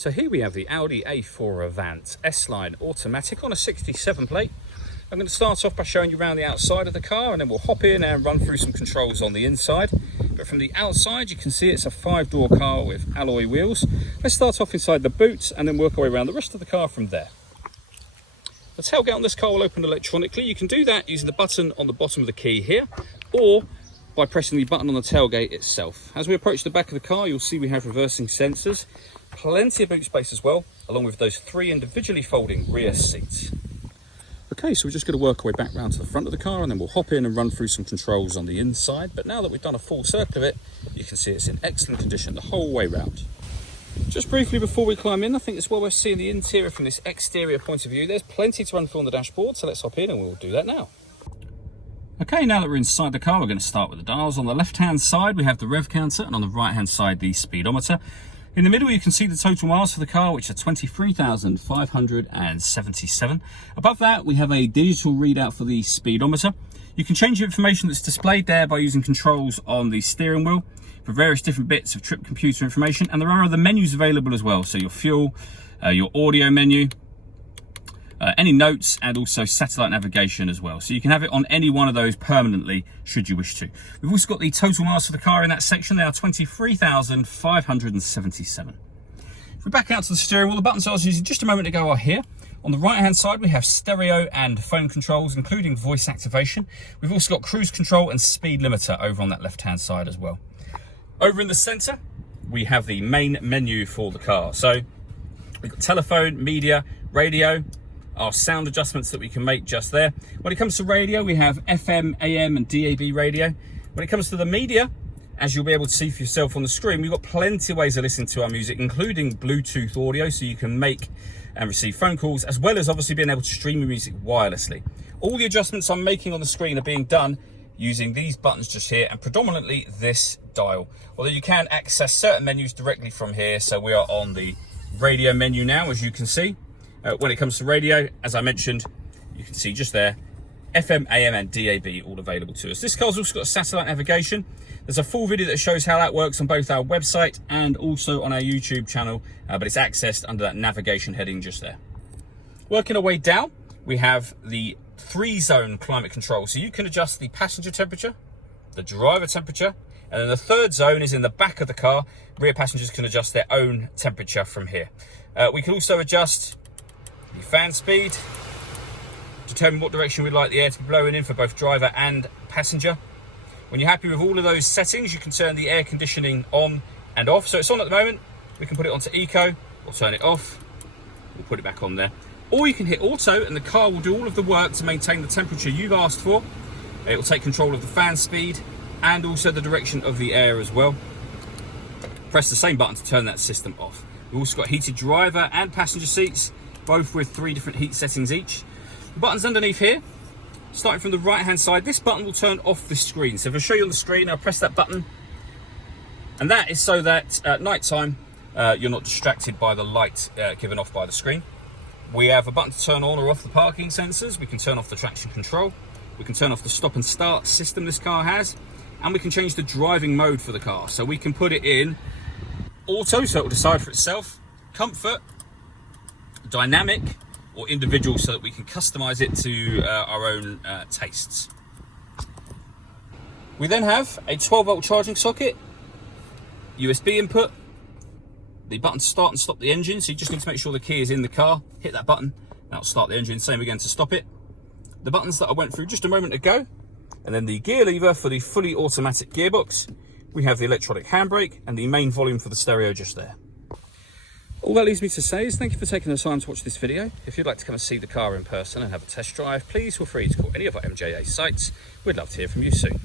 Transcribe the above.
So here we have the Audi A4 Avant S-Line automatic on a 67 plate. I'm going to start off by showing you around the outside of the car, and then we'll hop in and run through some controls on the inside. But from the outside you can see it's a 5-door car with alloy wheels. Let's start off inside the boot and then work our way around the rest of the car from there. The tailgate on this car will open electronically. You can do that using the button on the bottom of the key here, or by pressing the button on the tailgate itself. As we approach the back of the car, you'll see we have reversing sensors, plenty of boot space as well, along with those 3 individually folding rear seats. Okay, so we're just going to work our way back round to the front of the car, and then we'll hop in and run through some controls on the inside. But now that we've done a full circle of it, you can see it's in excellent condition the whole way round. Just briefly before we climb in, I think it's well worth seeing the interior from this exterior point of view. There's plenty to run through on the dashboard, so let's hop in and we'll do that now. Okay, now that we're inside the car, we're going to start with the dials. On the left-hand side, we have the rev counter, and on the right-hand side, the speedometer. In the middle, you can see the total miles for the car, which are 23,577. Above that, we have a digital readout for the speedometer. You can change the information that's displayed there by using controls on the steering wheel for various different bits of trip computer information, and there are other menus available as well. So your fuel, your audio menu, any notes, and also satellite navigation as well. So you can have it on any one of those permanently should you wish to. We've also got the total miles for the car in that section. They are 23,577. If we back out to the steering wheel, the buttons I was using just a moment ago are here. On the right hand side we have stereo and phone controls, including voice activation. We've also got cruise control and speed limiter over on that left hand side as well. Over in the center we have the main menu for the car. So we've got telephone, media, radio, our sound adjustments that we can make just there. When it comes to radio, we have FM, AM and DAB radio. When it comes to the media, as you'll be able to see for yourself on the screen, we've got plenty of ways of listening to our music, including Bluetooth audio, so you can make and receive phone calls, as well as obviously being able to stream your music wirelessly. All the adjustments I'm making on the screen are being done using these buttons just here, and predominantly this dial. Although you can access certain menus directly from here, so we are on the radio menu now, as you can see. When it comes to radio, as I mentioned, you can see just there, FM, AM and DAB all available to us. This car's also got satellite navigation. There's a full video that shows how that works on both our website and also on our YouTube channel, but it's accessed under that navigation heading just there. Working our way down, we have the 3-zone climate control. So you can adjust the passenger temperature, the driver temperature, and then the 3rd zone is in the back of the car. Rear passengers can adjust their own temperature from here. We can also adjust the fan speed, determine what direction we'd like the air to be blowing in for both driver and passenger. When you're happy with all of those settings, you can turn the air conditioning on and off. So it's on at the moment. We can put it onto eco or turn it off. We'll put it back on there. Or you can hit auto and the car will do all of the work to maintain the temperature you've asked for. It will take control of the fan speed and also the direction of the air as well. Press the same button to turn that system off. We've also got heated driver and passenger seats, both with 3 different heat settings each. The buttons underneath here, starting from the right hand side, this button will turn off the screen. So if I show you on the screen, I'll press that button, and that is so that at night time you're not distracted by the light given off by the screen. We have a button to turn on or off the parking sensors. We can turn off the traction control. We can turn off the stop and start system this car has, and we can change the driving mode for the car. So we can put it in auto, so it will decide for itself, comfort, dynamic or individual, so that we can customize it to our own tastes. We then have a 12-volt charging socket, USB input, the button to start and stop the engine, so you just need to make sure the key is in the car, hit that button, that'll start the engine, same again to stop it. The buttons that I went through just a moment ago, and then the gear lever for the fully automatic gearbox. We have the electronic handbrake and the main volume for the stereo just there. All that leaves me to say is thank you for taking the time to watch this video. If you'd like to come and see the car in person and have a test drive, please feel free to call any of our MJA sites. We'd love to hear from you soon.